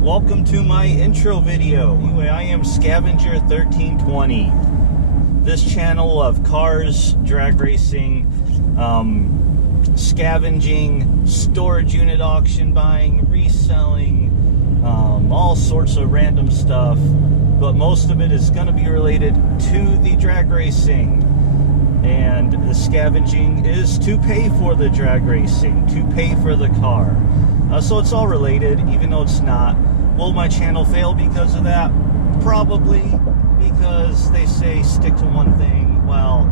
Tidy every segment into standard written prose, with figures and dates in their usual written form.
Welcome to my intro video. Anyway, I am Scavenger 1320. This channel of cars, drag racing, scavenging, storage unit auction buying, reselling, all sorts of random stuff, but most of it is going to be related to the drag racing. And the scavenging is to pay for the drag racing, to pay for the car. So it's all related, even though it's not. Will my channel fail because of that? Probably, because they say stick to one thing. Well,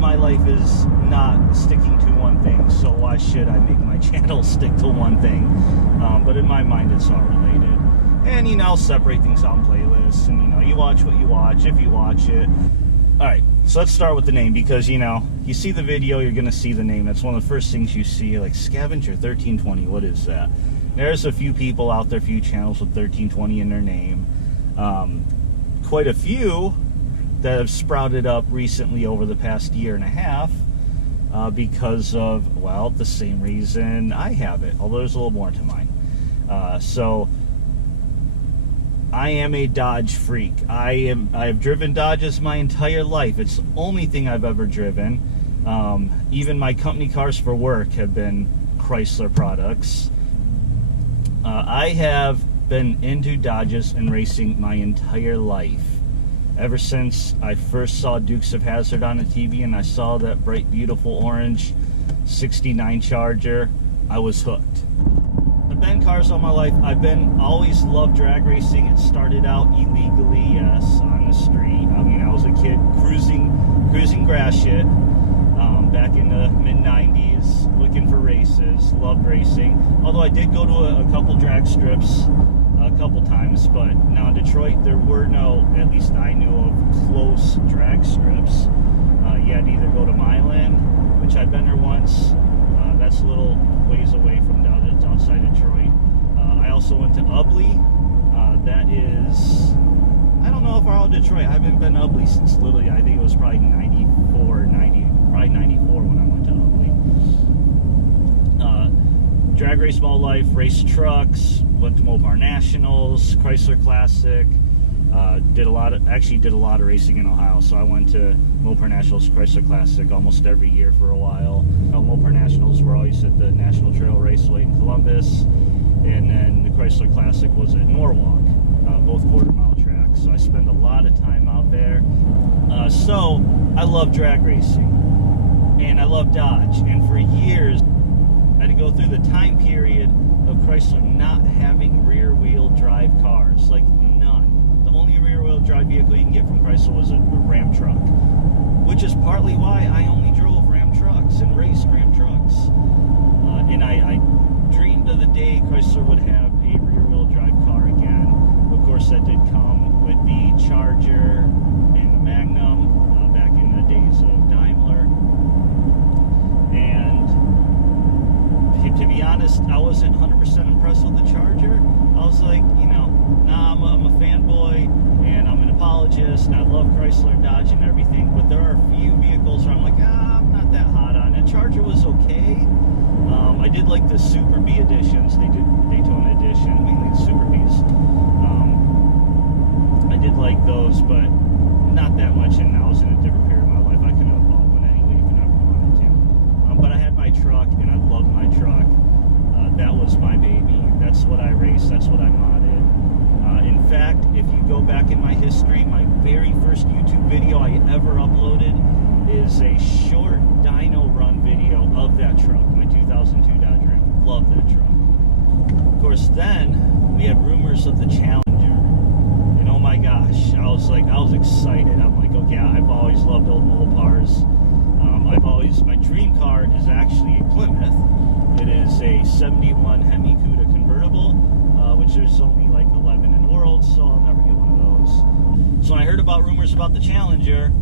my life is not sticking to one thing, so why should I make my channel stick to one thing? But in my mind, it's all related. And, you know, I'll separate things on playlists, and, you know, you watch what you watch, if you watch it. Alright, so let's start with the name, because, you know, you see the video, you're going to see the name. That's one of the first things you see, like, Scavenger 1320, what is that? There's a few people out there, a few channels with 1320 in their name. Quite a few that have sprouted up recently over the past year and a half because of, well, the same reason I have it, although there's a little more to mine. So I am a Dodge freak. I have driven Dodges my entire life. It's the only thing I've ever driven. Even my company cars for work have been Chrysler products. I have been into Dodges and racing my entire life. Ever since I first saw Dukes of Hazzard on the TV and I saw that bright, beautiful orange 69 Charger, I was hooked. I've been cars all my life. I've always loved drag racing. It started out illegally, yes, on the street. I mean, I was a kid cruising Gratiot back in the mid-90s, looking for races, loved racing. Although I did go to a couple drag strips a couple times, but now in Detroit, there were no, at least I knew of, close drag strips. You had to either go to Milan, which I've been there once. That's a little ways away from down outside Detroit. I also went to Ubley. That is, I don't know if I'm out of Detroit. I haven't been to Ubley since literally, I think it was probably 94 when I went to Ubley. Drag race my whole life, raced trucks, went to Mopar Nationals, Chrysler Classic. Did a lot of racing in Ohio, so I went to Mopar Nationals, Chrysler Classic almost every year for a while. Mopar Nationals were always at the National Trail Raceway in Columbus, and then the Chrysler Classic was at Norwalk, both quarter-mile tracks. So I spent a lot of time out there. So I love drag racing, and I love Dodge, and for years I had to go through the time period of Chrysler not having rear-wheel drive cars, like none. The only rear-wheel drive vehicle you can get from Chrysler was a Ram truck, which is partly why I only drove Ram trucks and raced Ram trucks. And I dreamed of the day Chrysler would have a rear-wheel drive car again. Of course, that did come with the Charger and the Magnum back in the days of Daimler. And to be honest, I wasn't 100% impressed with the Charger. I was like, you know, nah, I'm a fanboy, and I'm an apologist, and I love Chrysler and Dodge and everything, but there are a few vehicles where I'm like, I'm not that hot on it. Charger was okay. I did like the Super B editions. They did Daytona edition, mainly the Super Bs. I did like those, but not that much, and I was in a different period of my life. I could have bought one anyway if I wanted to. But I had my truck, and I loved my truck. That was my baby. That's what I raced. That's what I modded. In fact, if you go back in my history, my very first YouTube video I ever uploaded is a short dyno run video of that truck, my 2002 Dodge Ram. Love that truck. Of course, then we had rumors of the Challenger. And oh my gosh, I was excited. I'm like, okay, I've always loved old Mopars. My dream car is actually a Plymouth. It is a 71 Hemi Cuda convertible, which there's only like 11 in the world, so I'll never get one of those. So when I heard about rumors about the Challenger,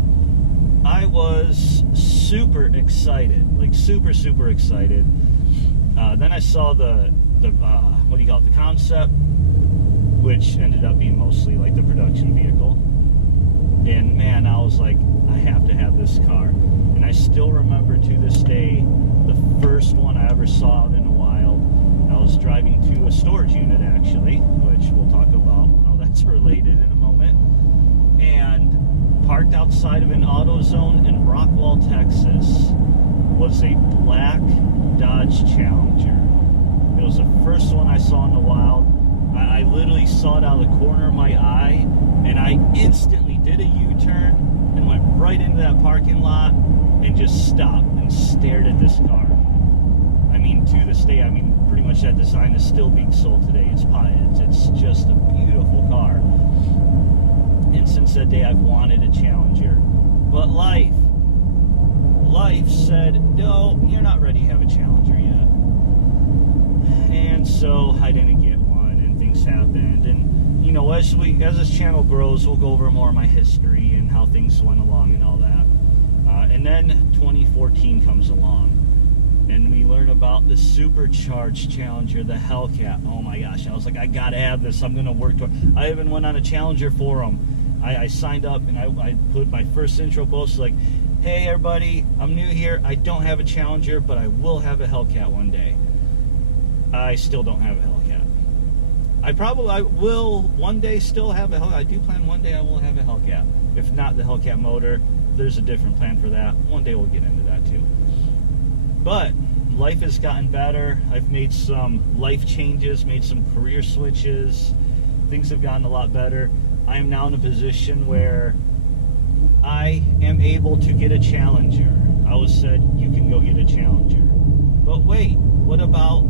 I was super excited, like super excited. Then I saw the what do you call it, the concept, which ended up being mostly like the production vehicle. And man, I was like, I have to have this car. And I still remember to this day the first one I ever saw out in the wild. I was driving to a storage unit actually, which parked outside of an AutoZone in Rockwall, Texas, was a black Dodge Challenger. It was the first one I saw in the wild. I literally saw it out of the corner of my eye, and I instantly did a U-turn and went right into that parking lot and just stopped and stared at this car. I mean, to this day, I mean, pretty much that design is still being sold today. It's just a beautiful car. And since that day, I've wanted a Challenger. But life said, no, you're not ready to have a Challenger yet. And so I didn't get one, and things happened. And, you know, as this channel grows, we'll go over more of my history and how things went along and all that. And then 2014 comes along, and we learn about the supercharged Challenger, the Hellcat. Oh my gosh, I was like, I gotta have this. I'm gonna work toward. I even went on a Challenger forum. I signed up, and I put my first intro post like, hey everybody, I'm new here. I don't have a Challenger, but I will have a Hellcat one day. I still don't have a Hellcat. I will one day still have a Hellcat. I do plan one day I will have a Hellcat. If not the Hellcat motor, there's a different plan for that. One day we'll get into that too. But life has gotten better. I've made some life changes, made some career switches. Things have gotten a lot better. I am now in a position where I am able to get a Challenger. I was said, you can go get a Challenger. But wait, what about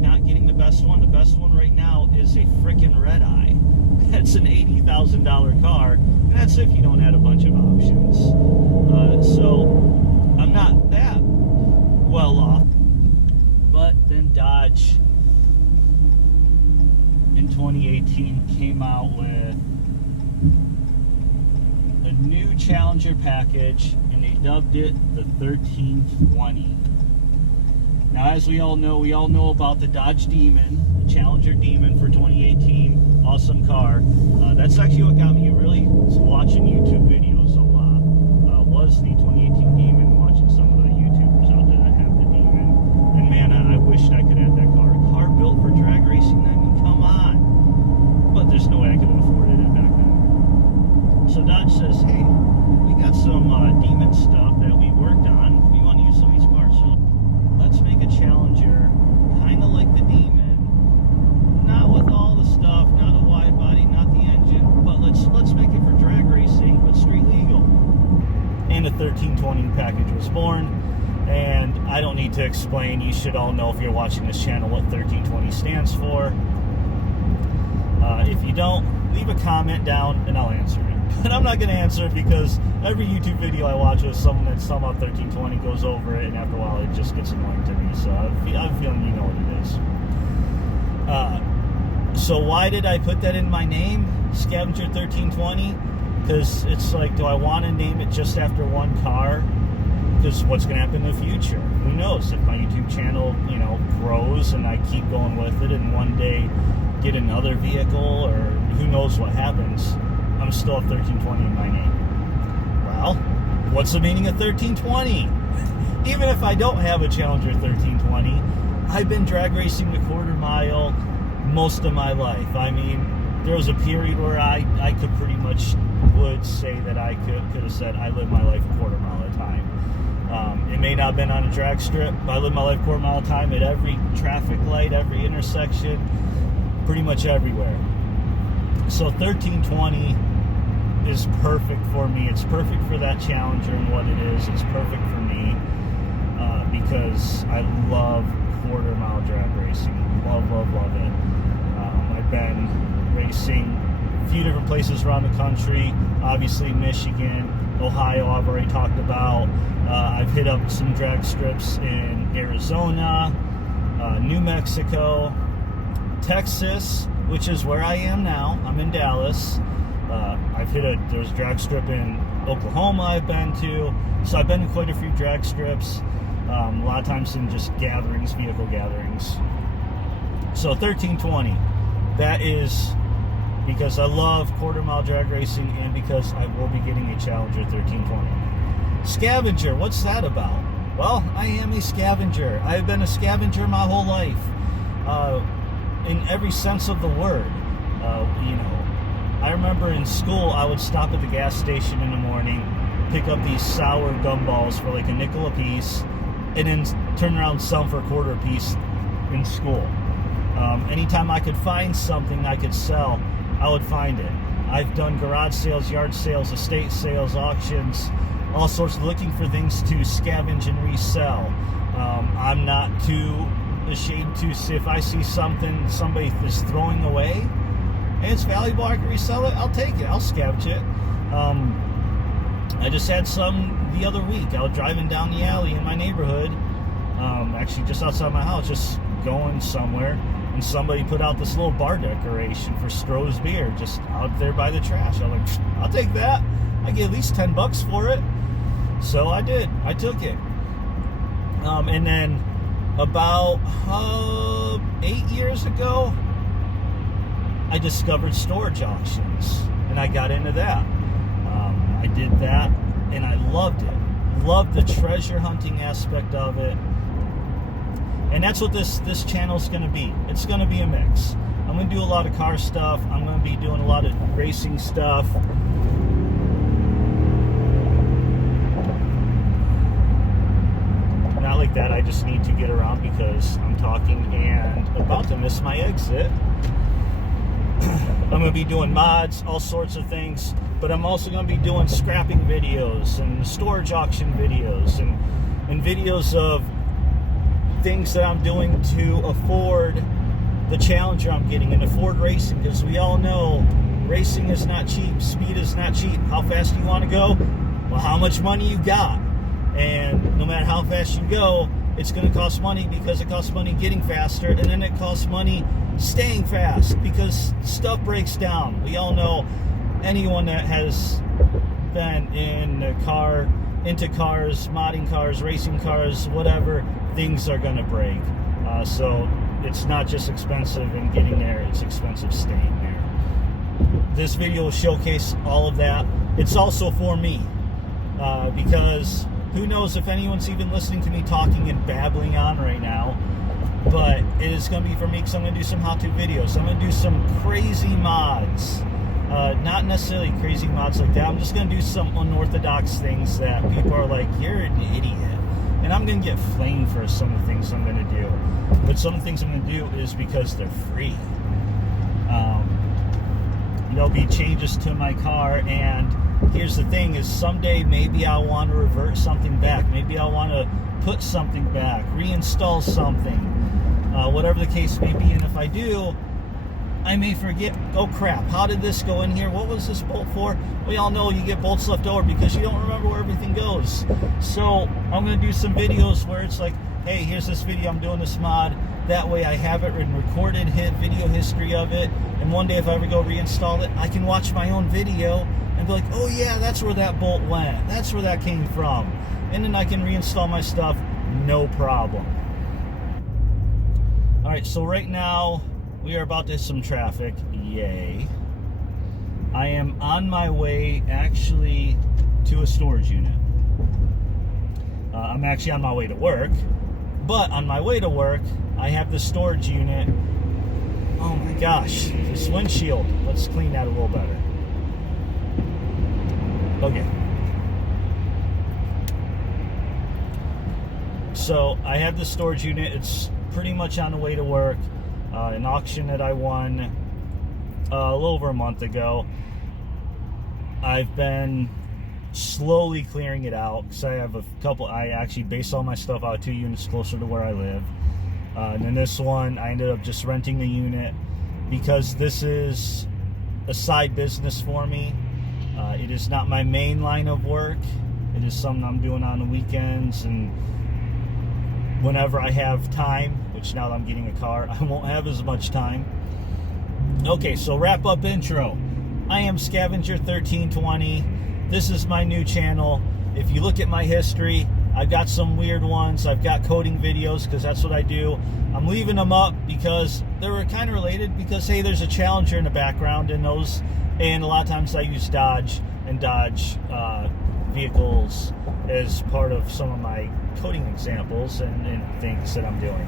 not getting the best one? The best one right now is a frickin' red eye. That's an $80,000 car, and that's if you don't add a bunch of options. So I'm not that well off. But then Dodge in 2018 came out with a new Challenger package, and they dubbed it the 1320. Now, as we all know about the Dodge Demon, the Challenger Demon for 2018. Awesome car. That's actually what got me really watching YouTube videos a lot, was the 2018 Demon, watching some of the YouTubers out there that have the Demon. And man, I wished I could have that car. A car built for drag racing, I mean, come on. But there's no way I could have afforded it back then. So Dodge says, hey, we got some Demon stuff that we worked on. We want to use some of these parts. So let's make a Challenger, kind of like the Demon, not with all the stuff, not a wide body, not the engine, but let's make it for drag racing, but street legal. And the 1320 package was born, and I don't need to explain. You should all know, if you're watching this channel, what 1320 stands for. If you don't, leave a comment down and I'll answer it. But I'm not going to answer it because every YouTube video I watch with someone that's talking about 1320 goes over it, and after a while it just gets annoying to me. So I'm feeling you know what it is. So why did I put that in my name, Scavenger 1320? Because it's like, do I want to name it just after one car? Because what's going to happen in the future? Who knows? If my YouTube channel, you know, grows and I keep going with it, and one day get another vehicle, or who knows what happens, I'm still at 1320 in my name. Well, what's the meaning of 1320? Even if I don't have a Challenger 1320, I've been drag racing the quarter mile most of my life. I mean, there was a period where I could pretty much would say that I could have said I live my life a quarter mile at a time. It may not have been on a drag strip, but I live my life a quarter mile at a time at every traffic light, every intersection, pretty much everywhere. So 1320 is perfect for me. It's perfect for that Challenger and what it is. It's perfect for me because I love quarter mile drag racing. Love it. I've been racing a few different places around the country. Obviously Michigan, Ohio I've already talked about. I've hit up some drag strips in Arizona, New Mexico, Texas, which is where I am now. I'm in Dallas. There's a drag strip in Oklahoma I've been to. So I've been to quite a few drag strips. A lot of times in just gatherings, vehicle gatherings. So 1320, that is because I love quarter mile drag racing and because I will be getting a Challenger 1320. Scavenger, what's that about? Well, I am a scavenger. I've been a scavenger my whole life. In every sense of the word. You know, I remember in school, I would stop at the gas station in the morning, pick up these sour gumballs for like a nickel a piece, and then turn around and sell them for a quarter a piece in school. Anytime I could find something I could sell, I would find it. I've done garage sales, yard sales, estate sales, auctions, all sorts, looking for things to scavenge and resell. I'm not too ashamed to see if I see something somebody is throwing away and it's valuable, I can resell it, I'll take it, I'll scavenge it. I just had some the other week. I was driving down the alley in my neighborhood, actually just outside my house, just going somewhere, and somebody put out this little bar decoration for Stroh's beer just out there by the trash. I was like, I'll take that. I get at least $10 for it. So I did. I took it. And then about 8 years ago, I discovered storage auctions, and I got into that. I did that, and I loved it. Loved the treasure hunting aspect of it. And that's what this channel is going to be. It's going to be a mix. I'm going to do a lot of car stuff. I'm going to be doing a lot of racing stuff. Not like that. I just need to get around because I'm talking and about to miss my exit. I'm going to be doing mods, all sorts of things. But I'm also going to be doing scrapping videos and storage auction videos and videos of things that I'm doing to afford the Challenger I'm getting and afford racing, because we all know racing is not cheap, speed is not cheap. How fast do you want to go? Well, how much money you got? And no matter how fast you go, it's going to cost money, because it costs money getting faster, and then it costs money staying fast because stuff breaks down. We all know, anyone that has been in a car, into cars, modding cars, racing cars, whatever, things are going to break. So it's not just expensive in getting there, it's expensive staying there. This video will showcase all of that. It's also for me, because who knows if anyone's even listening to me talking and babbling on right now, but it is going to be for me because I'm going to do some how-to videos. I'm going to do some crazy mods. Not necessarily crazy mods like that. I'm just going to do some unorthodox things that people are like, you're an idiot. And I'm going to get flamed for some of the things I'm going to do. But some of the things I'm going to do is because they're free. There'll be changes to my car, and here's the thing is someday maybe I'll want to revert something back. Maybe I'll want to put something back, reinstall something, whatever the case may be. And if I do, I may forget, oh crap, how did this go in here? What was this bolt for? We all know you get bolts left over because you don't remember where everything goes. So I'm going to do some videos where it's like, hey, here's this video, I'm doing this mod. That way I have it in recorded video history of it. And one day if I ever go reinstall it, I can watch my own video and be like, oh yeah, that's where that bolt went. That's where that came from. And then I can reinstall my stuff, no problem. All right, so right now, we are about to hit some traffic. Yay. I am on my way actually to a storage unit. I'm actually on my way to work, but on my way to work, I have the storage unit. Oh my gosh, this windshield. Let's clean that a little better. Okay. So I have the storage unit. It's pretty much on the way to work. An auction that I won a little over a month ago. I've been slowly clearing it out because I have a couple. I actually based all my stuff out 2 units closer to where I live. And then this one, I ended up just renting the unit because this is a side business for me. It is not my main line of work. It is something I'm doing on the weekends and whenever I have time, which now that I'm getting a car, I won't have as much time. Okay, so wrap up intro. I am Scavenger 1320. This is my new channel. If you look at my history, I've got some weird ones. I've got coding videos because that's what I do. I'm leaving them up because they were kind of related because, hey, there's a Challenger in the background in those. And a lot of times I use Dodge and Dodge vehicles as part of some of my coding examples and things that I'm doing.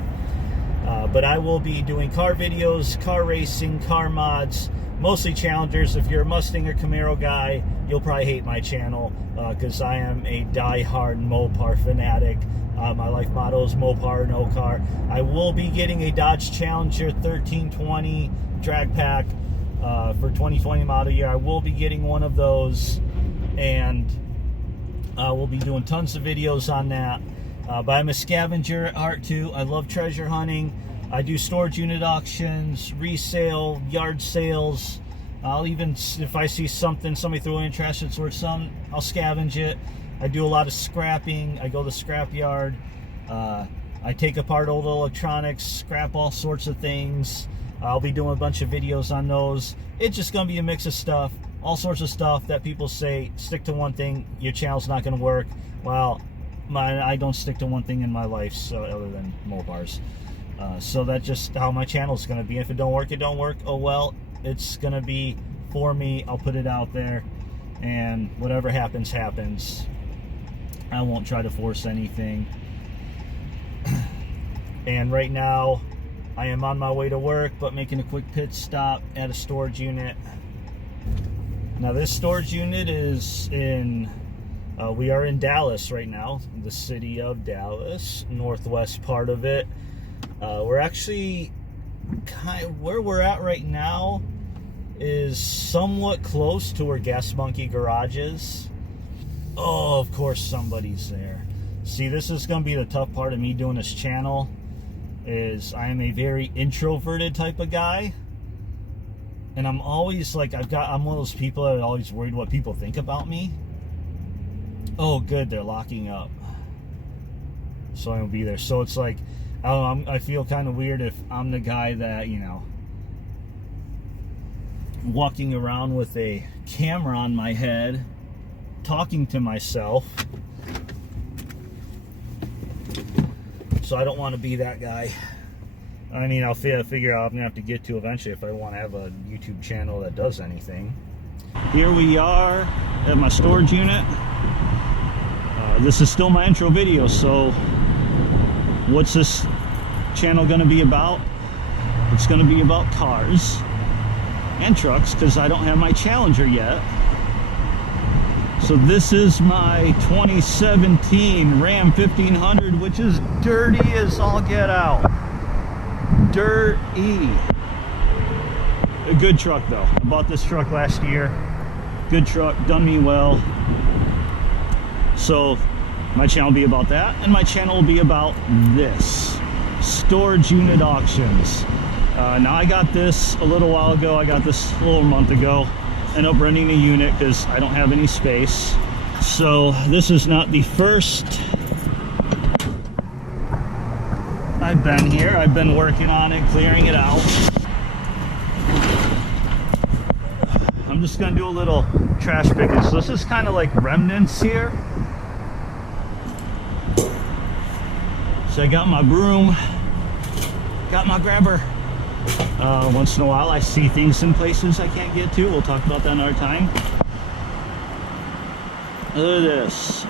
But I will be doing car videos, car racing, car mods, mostly Challengers. If you're a Mustang or Camaro guy, you'll probably hate my channel because I am a die-hard Mopar fanatic. My life motto is Mopar, no car. I will be getting a Dodge Challenger 1320 drag pack for 2020 model year. I will be getting one of those, and we'll be doing tons of videos on that. But I'm a scavenger at heart too. I love treasure hunting. I do storage unit auctions, resale, yard sales. I'll even, if I see something, somebody throw in trash that's worth some, I'll scavenge it. I do a lot of scrapping. I go to the scrap yard. I take apart old electronics, scrap all sorts of things. I'll be doing a bunch of videos on those. It's just going to be a mix of stuff, all sorts of stuff that people say, stick to one thing, your channel's not going to work. Well, I don't stick to one thing in my life, so other than Mopars. So that's just how my channel's going to be. If it don't work, it don't work. Oh well, it's going to be for me. I'll put it out there, and whatever happens, happens. I won't try to force anything. And right now, I am on my way to work, but making a quick pit stop at a storage unit. Now this storage unit is in, we are in Dallas right now, the city of Dallas, northwest part of it. We're actually where we're at right now is somewhat close to where Gas Monkey Garage is. Oh, of course somebody's there. See, this is going to be the tough part of me doing this channel, is I am a very introverted type of guy. And I'm always like, I'm one of those people that are always worried what people think about me. Oh, good, they're locking up. So I won't be there. So it's like, I feel kind of weird if I'm the guy that, you know, walking around with a camera on my head, talking to myself. So I don't want to be that guy. I mean, I'll figure out I'm gonna have to get to eventually if I want to have a YouTube channel that does anything. Here we are at my storage unit. This is still my intro video, so what's this channel gonna be about? It's gonna be about cars and trucks, because I don't have my Challenger yet. So this is my 2017 Ram 1500, which is dirty as all get out. Dirty. A good truck though. I bought this truck last year. Good truck, done me well. So my channel will be about that, and my channel will be about this. Storage unit auctions. Now I got this a little while ago. I got this a little month ago. Ended up renting a unit because I don't have any space. So this is not the first I've been here. I've been working on it, clearing it out. I'm just gonna do a little trash picking. So this is kind of like remnants here. So I got my broom, got my grabber. Once in a while I see things in places I can't get to. We'll talk about that another time. Look at this.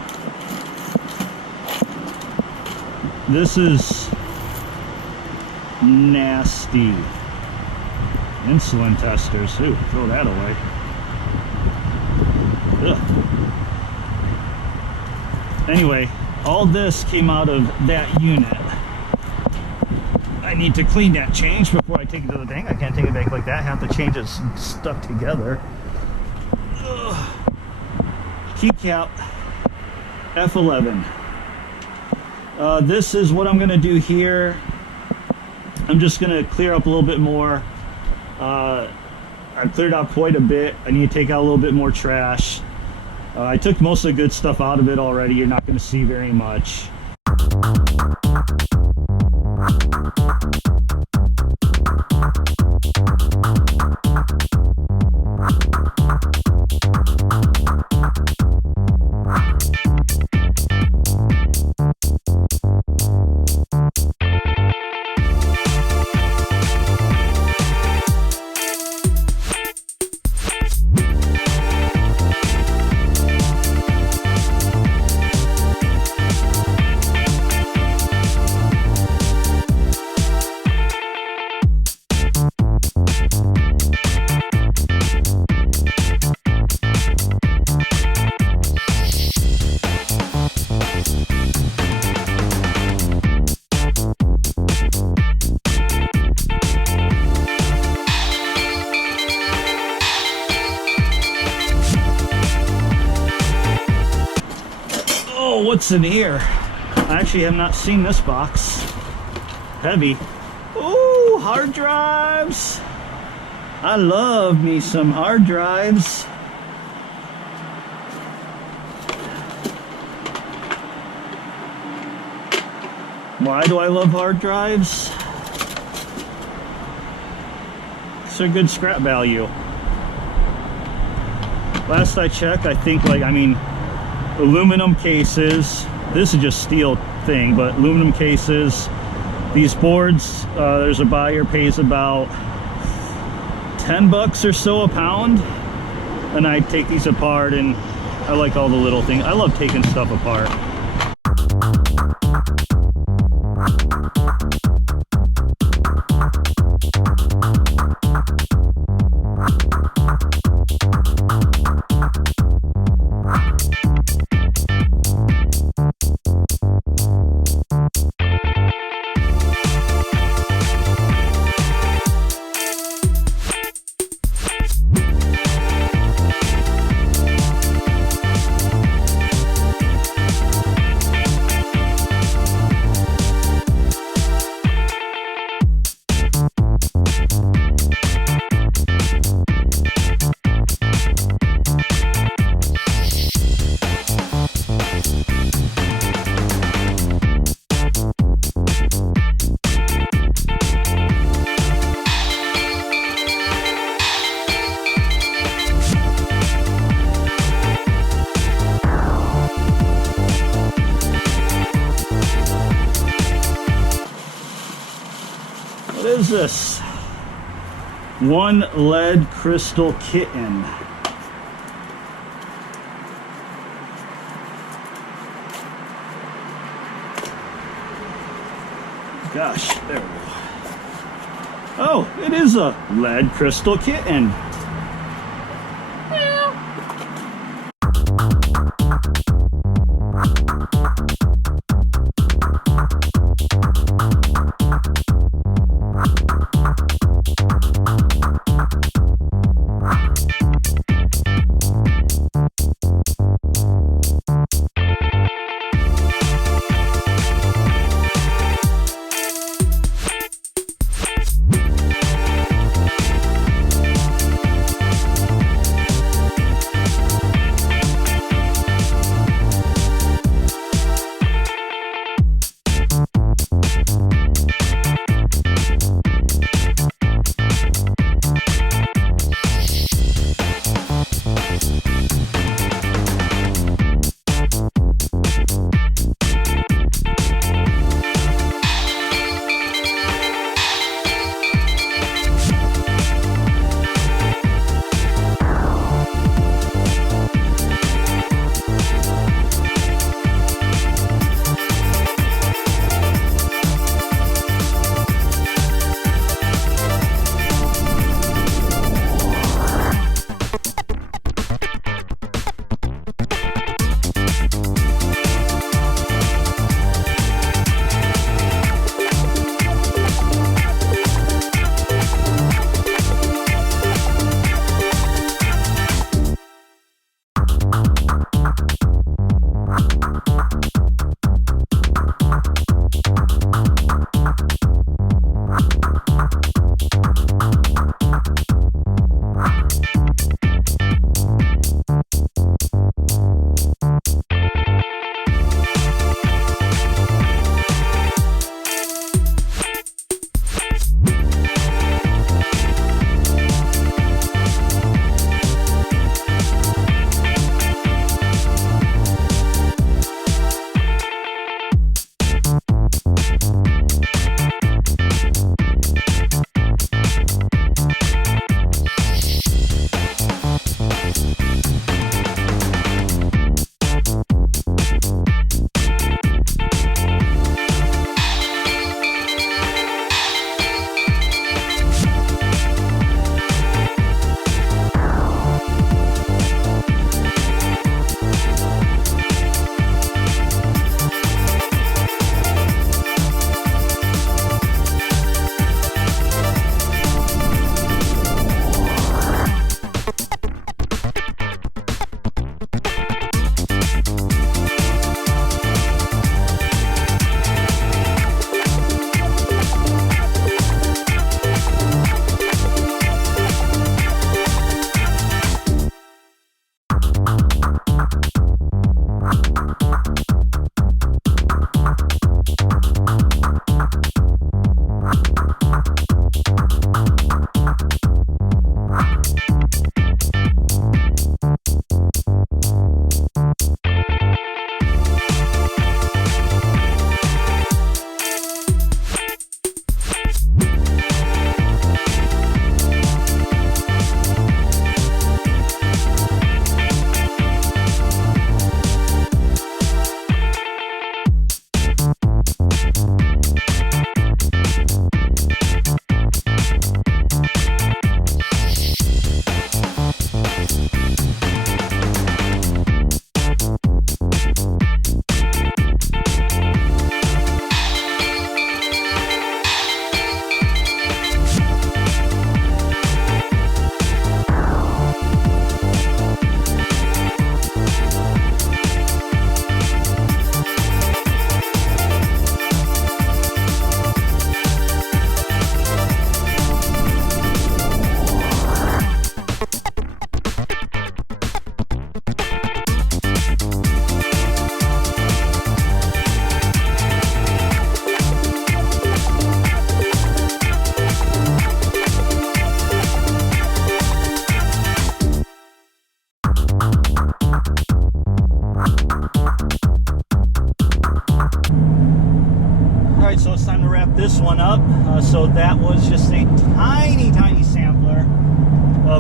This is nasty. Insulin testers. Ooh, throw that away. Ugh. Anyway, all this came out of that unit. I need to clean that change before I take it to the thing. I can't take it back like that. I have to change it stuck together. Ugh. Keycap F11. This is what I'm going to do here. I'm just going to clear up a little bit more. I've cleared out quite a bit. I need to take out a little bit more trash. I took most of the good stuff out of it already. You're not going to see very much. what's in here. I actually have not seen this box. Heavy. Ooh, hard drives. I love me some hard drives. Why do I love hard drives? It's a good scrap value. Last I checked, I think aluminum cases. This is just steel thing, but aluminum cases. These boards, there's a buyer pays about 10 bucks or so a pound. And I take these apart, and I like all the little things. I love taking stuff apart. What is this? One lead crystal kitten. Gosh, there we go. Oh, it is a lead crystal kitten.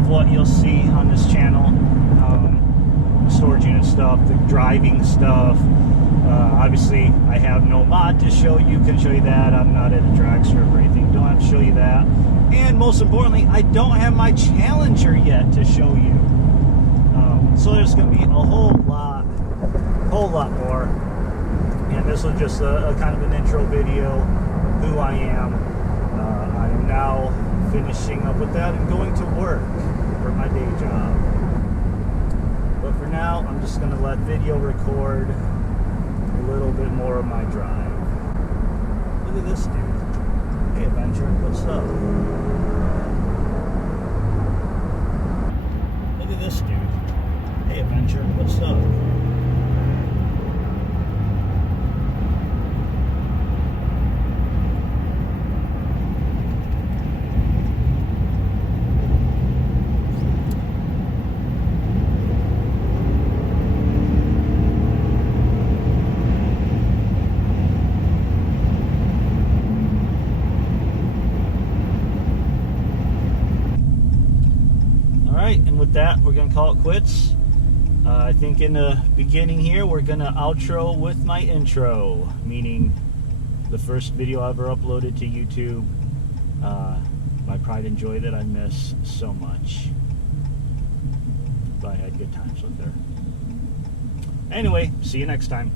of what you'll see on this channel. The storage unit stuff, the driving stuff. Obviously, I have no mod to show you. Can show you that. I'm not at a drag strip or anything. Don't have to show you that. And most importantly, I don't have my Challenger yet to show you. So there's going to be a whole lot more. And this was just a kind of an intro video, who I am. I am now finishing up with that and going to work for my day job. But for now, I'm just going to let video record a little bit more of my drive. Look at this dude. Hey, Adventure, what's up? Look at this dude. Hey, Adventure, what's up? And with that, we're going to call it quits. I think in the beginning here, we're going to outro with my intro, meaning the first video I ever uploaded to YouTube. My pride and joy that I miss so much. But I had good times with her. Anyway, see you next time.